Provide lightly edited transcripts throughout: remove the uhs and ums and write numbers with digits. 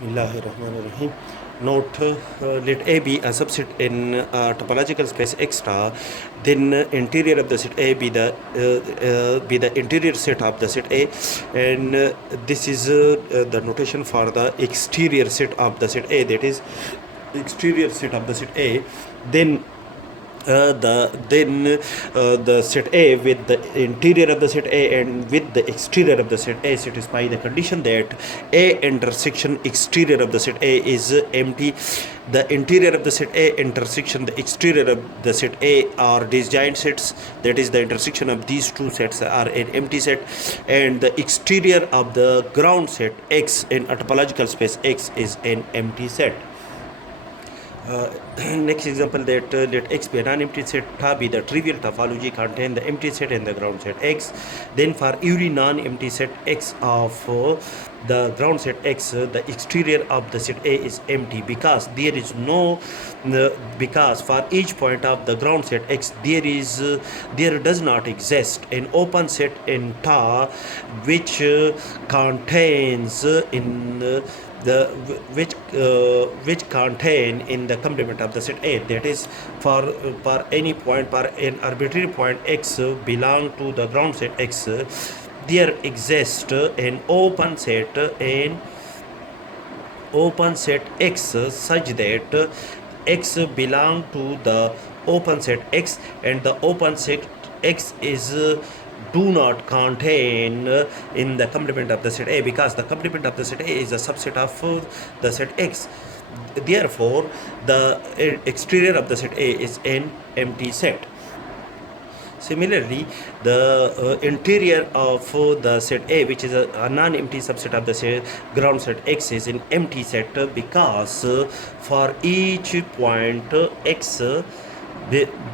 Bismillahirrahmanirrahim. Note, let A be a subset in topological space X star, then interior of the set A be the interior set of the set A, and this is the notation for the exterior set of the set A, that is exterior set of the set A. Then the set A with the interior of the set A and with the exterior of the set A satisfy the condition that A intersection exterior of the set A is empty. The interior of the set A intersection the exterior of the set A are disjoint sets, that is the intersection of these two sets are an empty set, and the exterior of the ground set X in a topological space X is an empty set. Next example, that let X be a non-empty set, tha be the trivial topology contain the empty set and the ground set X. Then for every non-empty set X of the ground set X, the exterior of the set A is empty, because there is no because for each point of the ground set X there does not exist an open set in tha which contains in which contain in the complement of the set A, that is for any point, for an arbitrary point X belong to the ground set X, there exists an open set X such that X belong to the open set X, and the open set X is do not contain in the complement of the set A, because the complement of the set A is a subset of the set X. Therefore, the exterior of the set A is an empty set. Similarly, the interior of the set A, which is a non-empty subset of the ground set X, is an empty set, because for each point X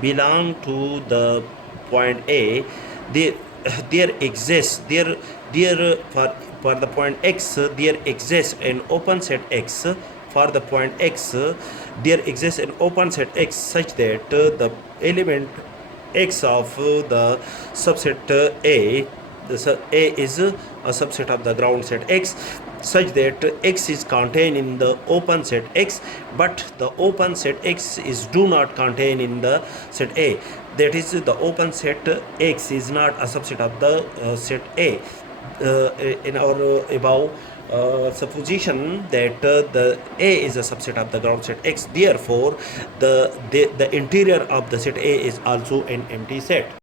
belong to the point A, there exists for the point X there exists an open set X. For the point X there exists an open set X such that the element X of the subset A, A is a subset of the ground set X, such that X is contained in the open set X, but the open set X is do not contain in the set A. That is, the open set X is not a subset of the set A. In our above supposition that the A is a subset of the ground set X, therefore the interior of the set A is also an empty set.